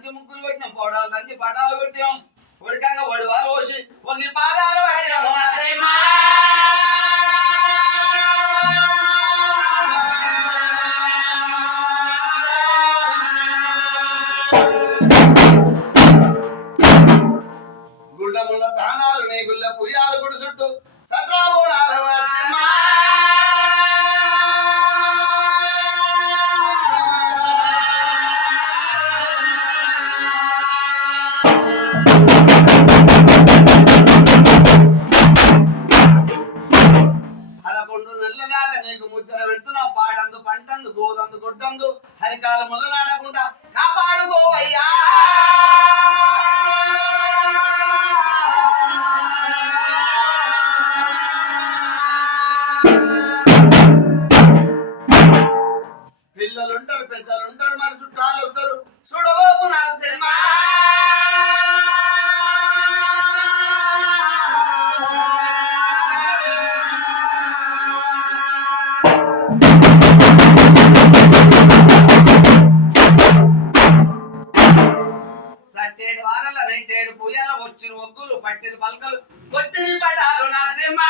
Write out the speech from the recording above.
దంచి ముగ్గులు కొట్టినాం, పౌడాలు దంచి పటాలు కొట్టాం, ఉడకంగా ఒడివాలు పోసి ఒక పాదాలు పట్టినాము. గుళ్ళ ముళ్ళ దానాలు నీ గుళ్ళ పుయ్యాలు గుడి చుట్టూ సత్రాబోనాలు నరసింహ. పదకొండు నెలల దాకా నీకు ముద్ర పెడుతున్నా, పాడందు పంటందు గోదందు గొడ్డందు హరికాలు మొదలాడకుండా కాపాడుకోవయ్యా. పిల్లలుంటారు, పెద్దలుంటారు, మరి చుట్టాలు వస్తారు, చూడబోకు నరసింహ. సట్టేడు వారాల నైటేడు పూయాల వచ్చిరు ఒగ్గులు పట్టిరు పలకలు కొట్టిరు పటాలు నరసింహ.